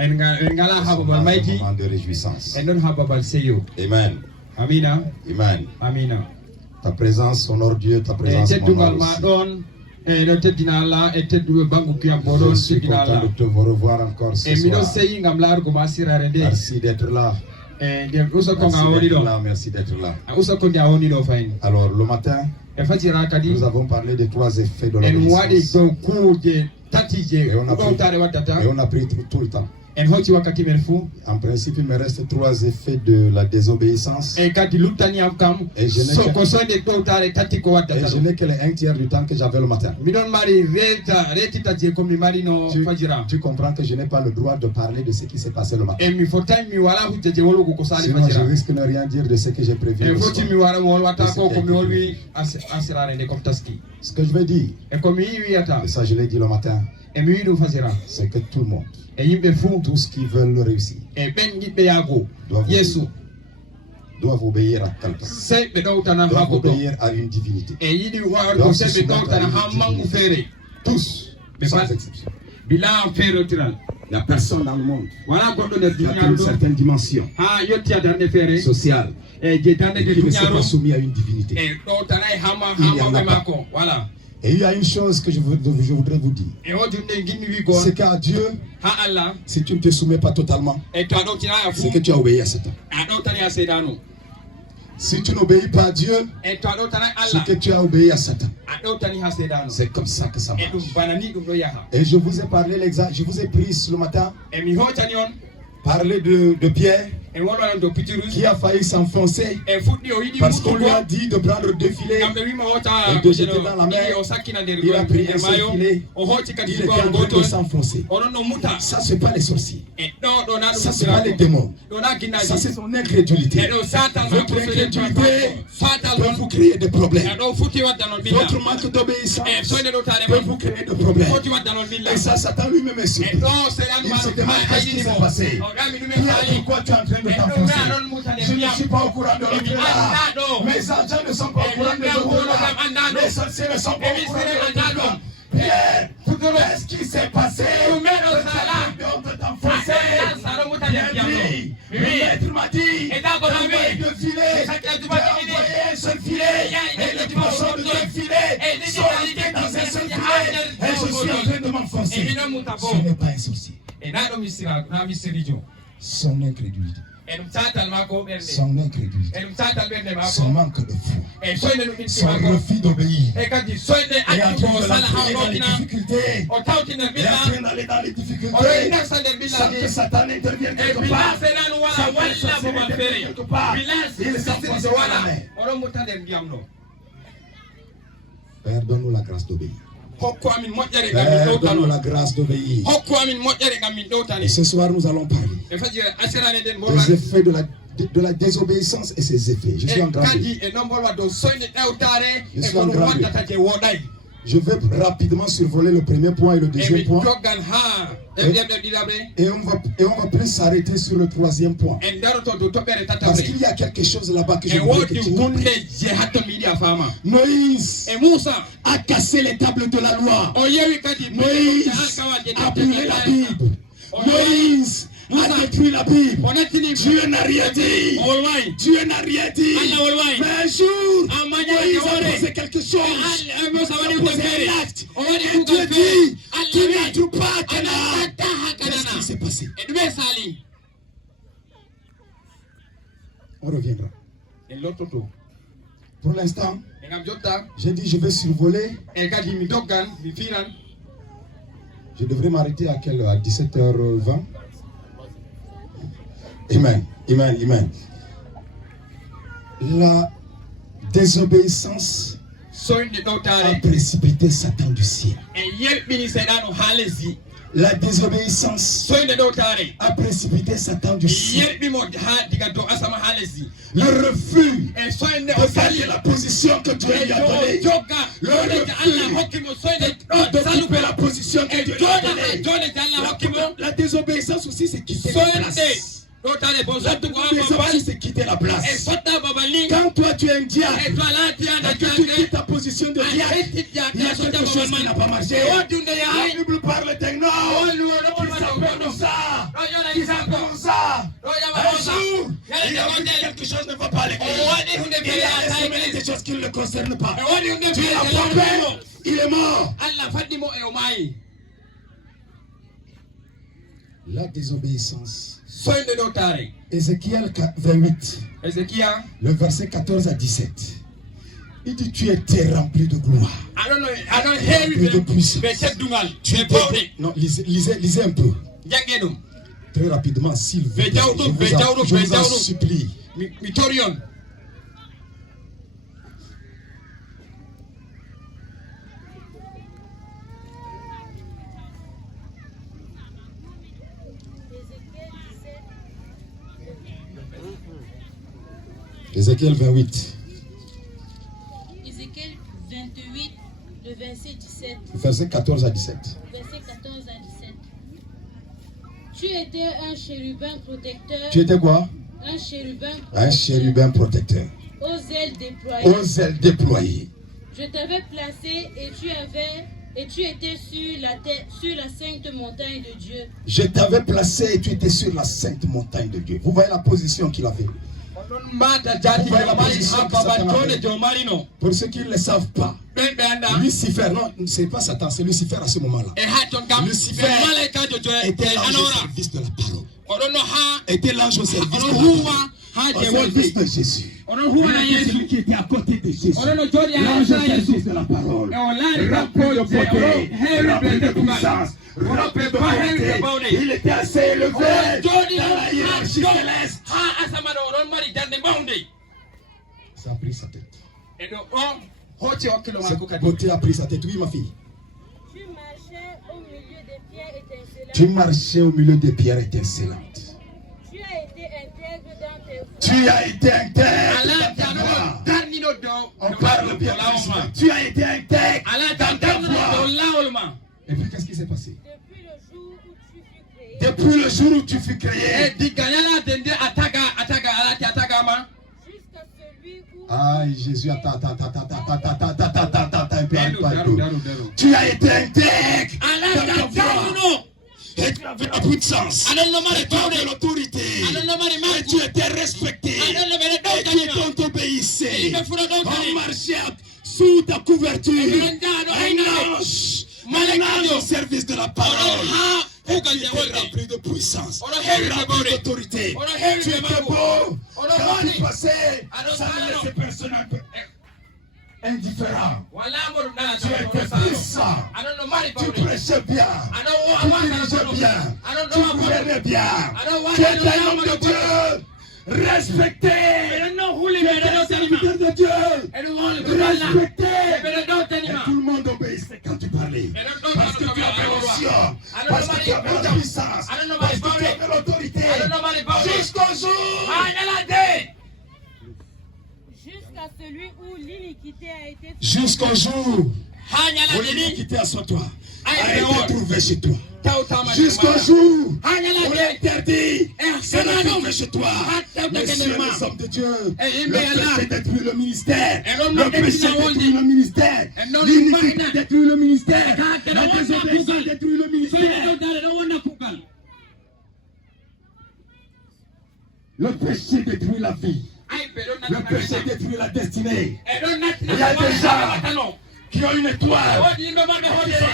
un moment de réjouissance. Amen. Amen. Amina. Ta présence honore Dieu, ta présence m'honore aussi. Je suis content de te revoir encore ce soir. Merci d'être là. Merci d'être là. Alors le matin, nous avons parlé des 3 effets de l'obéissance. Et on a pris tout le temps. En principe, il me reste 3 effets de la désobéissance. Et je n'ai que les 1/3 du temps que j'avais le matin. Tu comprends que je n'ai pas le droit de parler de ce qui s'est passé le matin. Sinon, je risque de ne rien dire de ce que j'ai prévu le soir. Ce que je veux dire, et ça je l'ai dit le matin, c'est que tout le monde, tous qui veulent réussir, doivent obéir à quelqu'un, doivent obéir à une divinité, doivent se soumettre à une divinité. Tous, sans exception. Il n'y a personne dans le monde qui a une certaine dimension sociale et qui ne s'est pas soumis à une divinité. Il n'y en a pas. Et il y a une chose que je voudrais vous dire. C'est qu'à Dieu, si tu ne te soumets pas totalement, c'est que tu as obéi à Satan. Si tu n'obéis pas à Dieu, c'est que tu as obéi à Satan. C'est comme ça que ça marche. Et je vous ai parlé l'exemple, je vous ai pris ce matin, parler de Pierre, qui a failli s'enfoncer parce qu'on lui a dit de prendre 2 filets et de jeter dans la mer. Il a pris un seul filet. Il était en train de s'enfoncer. Ça, ce n'est pas les sorciers. Ça, ce n'est pas les démons. Ça, c'est son incrédulité. Votre incrédulité peut vous créer des problèmes. Votre manque d'obéissance peut vous créer des problèmes. Et ça, Satan lui-même est surpris. Il se demande qu'est-ce qui s'est passé. Pourquoi tu es en train de t'enfoncer? Je ne suis pas au courant de l'au-delà. Mes agents ne sont pas au courant de l'au-delà. Les sorciers ne sont pas au courant de l'au-delà. Pierre, qu'est-ce qui s'est passé? De t'enfoncer. Pierre dit, le maître m'a dit, envoyez 2 filets. J'ai envoyé un seul filet. Et le poisson de 2 filets sont rentrés dans un seul filet. Et je suis en train de m'enfoncer. Ce n'est pas un sorcier. Son incrédulité. Son incrédulité, son manque de foi, son refus d'obéir, et en train dans les difficultés, et en train d'aller dans les difficultés, sans que Satan intervienne quelque part, il s'enfonce dans la mer. Père, donne-nous la grâce d'obéir. Père, donne-nous la grâce d'obéir. Et ce soir, nous allons parler des effets de la désobéissance et ses effets. Je suis en grand B. Je suis en grand B. Je vais rapidement survoler le premier point et le deuxième point. Et on va plus s'arrêter sur le 3e point. Parce qu'il y a quelque chose là-bas que je voudrais que tu comprennes. Moïse a cassé les tables de la loi. Moïse a brûlé la Bible. Moïse a détruit la Bible. Dieu n'a rien dit. Dieu n'a rien dit. Mais un jour, Moïse a posé quelque chose. Il a posé un acte. Et Dieu dit, tu n'entres pas à Canaan. Qu'est-ce qui s'est passé? On reviendra. Pour l'instant, j'ai dit je vais survoler. Je devrais m'arrêter à 17h20. Amen, amen, amen. La désobéissance a précipité Satan du ciel. La désobéissance a précipité Satan du ciel. Le refus de garder la position que Dieu lui a donnée. Le refus d'occuper la position que Dieu lui a donnée. La désobéissance aussi, c'est quitter la place. La désobéissance, c'est quitter la place. Quand toi tu es un diable et que tu quittes ta position de diable, il y a quelque chose qui n'a pas marché. La Bible parle d'un homme qui s'appelle Osa. qui s'appelle ça. Un jour, il a vu que quelque chose ne va pas à l'église. Il a assemblé des choses qui ne le concernent pas. Tu l'as frappé, il est mort. La désobéissance. Ézéchiel 28. Le verset 14 à 17. Il dit tu étais rempli de gloire. Rempli de puissance. Non, lisez un peu. Très rapidement, s'il vous plaît. Je vous en supplie. Ézéchiel 28. Ézéchiel 28, le verset 17. Verset 14 à 17. Verset 14 à 17. Tu étais un chérubin protecteur. Tu étais quoi? Un chérubin protecteur. Un chérubin protecteur. Aux ailes déployées. Aux ailes déployées. Je t'avais placé et tu étais sur la sainte montagne de Dieu. Je t'avais placé et tu étais sur la sainte montagne de Dieu. Vous voyez la position qu'il avait. Pour ceux qui ne le savent pas, Lucifer, non, c'est pas Satan, c'est Lucifer à ce moment-là. Lucifer était l'ange au service de la parole. Était l'ange au service de Jésus. Il était celui qui était à côté de Jésus. L'ange au service de la parole. Rempli de beauté, rempli de puissance, rempli de beauté. Il était assez élevé dans la hiérarchie céleste. Ça a pris sa tête. Cette beauté a pris sa tête. Oui, ma fille. Tu marchais au milieu des pierres étincelantes. Tu marchais au milieu des pierres étincelantes. Tu as été intègre dans tes voies. Tu as été intègre. On parle bien. Tu as été intègre dans ta voie. Et puis qu'est-ce qui s'est passé? Depuis le jour où tu fus créé. Aïe, Jésus, attends, tu as été intègre dans ta voie. Et tu avais la puissance, et tu avais l'autorité, et tu étais respecté, et tu t'obéissais. On marchait sous ta couverture, un ange au service de la parole. Et tu étais rempli de puissance, rempli d'autorité. Tu étais beau, quand tu passais, ça ne laissait personne indifférent. Tu étais puissant. Tu prêchais bien. Tu dirigeais bien. Tu gouvernais bien. Tu étais un homme de Dieu. Respecté. Tu étais un serviteur de Dieu. Respecté. Et tout le monde obéissait quand tu parlais. Parce que tu avais l'onction. Parce que tu avais la puissance. Parce que tu avais l'autorité. Jusqu'au jour. Jusqu'à celui où l'iniquité a été. Jusqu'au jour où l'iniquité a sur toi, a été trouvée chez toi. Jusqu'au jour où l'interdit s'est retrouvé chez toi. Messieurs les hommes de Dieu, le péché détruit le ministère. Le péché détruit le ministère. L'iniquité détruit le ministère. La désobéissance détruit le ministère. Le péché détruit la vie. Le péché détruit la destinée. Il y a des gens qui ont une étoile, qui sont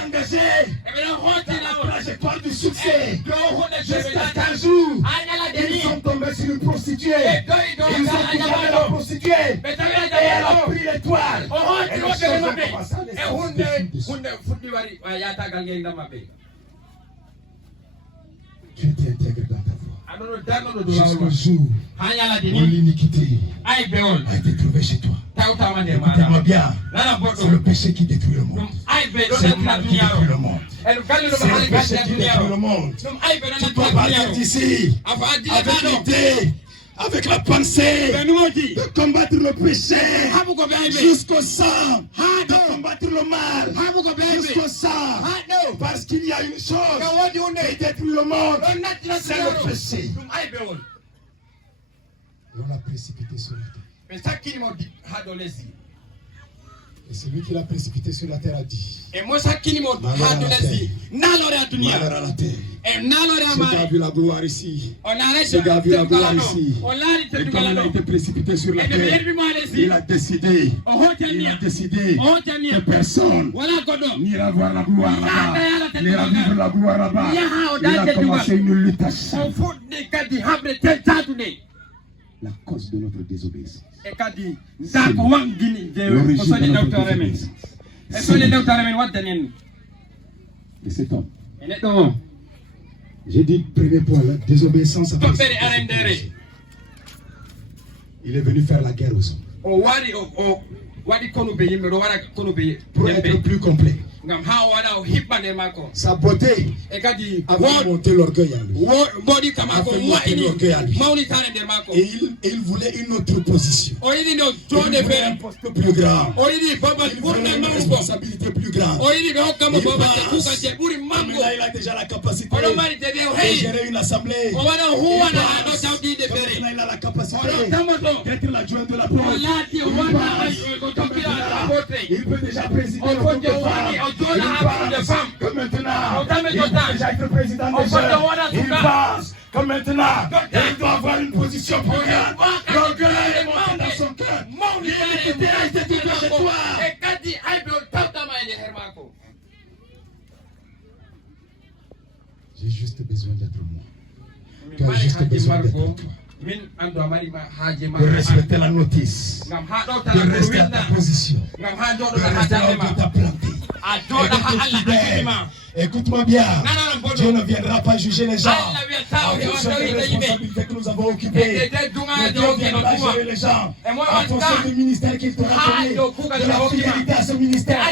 engagés dans la trajectoire du succès. Jusqu'à qu'un jour, ils sont tombés sur une prostituée. Ils ont trouvé la prostituée. Et elle a pris l'étoile. Et les choses ont commencé à les tu étais intègre dans ta voie. Jusqu'au jour où l'iniquité a été trouvée chez toi. Écoutez-moi bien. C'est le péché qui détruit le monde. C'est le mal qui détruit le monde. C'est le péché qui détruit le monde. Tu dois partir d'ici avec l'idée, avec la pensée de combattre le péché jusqu'au sang, de combattre le mal jusqu'au sang, parce qu'il y a une chose qui détruit le monde, c'est le péché. Et on l'a précipité sur la terre. Et celui qui l'a précipité sur la terre a dit. Malheur à la terre. Ce gars a vu la gloire ici. Ce gars a vu la gloire ici. Et comme il a été précipité sur la terre, il a décidé que personne n'ira voir la gloire là-bas, n'ira vivre la gloire là-bas. Il a commencé une lutte à sang. La cause de notre désobéissance. De cet homme. J'ai dit premier point, la désobéissance à il est venu faire la guerre aux hommes. Pour être plus complet. Sa beauté a fait monter l'orgueil à lui. Et il voulait une autre position. Il voulait un poste plus grand. Il voulait une responsabilité plus grande. Il a déjà la capacité de gérer une assemblée. Il a la capacité d'être l'adjoint de la porte. Il peut déjà présider le groupe de femmes. Il pense que maintenant, il peut déjà être président des jeunes. Il pense que maintenant, il doit avoir une position plus grande. L'orgueil est monté dans son cœur. L'humilité a été toute chez toi. J'ai juste besoin d'être moi. Tu as juste besoin d'être toi. De respecter la notice, de rester à ta position, de rester là où Dieu t'a planté. Écoute-moi bien, Dieu ne viendra pas juger les gens en fonction des responsabilités que nous avons occupées. Mais Dieu viendra juger les gens en fonction du ministère qu'il t'aura donné, de la fidélité à ce ministère.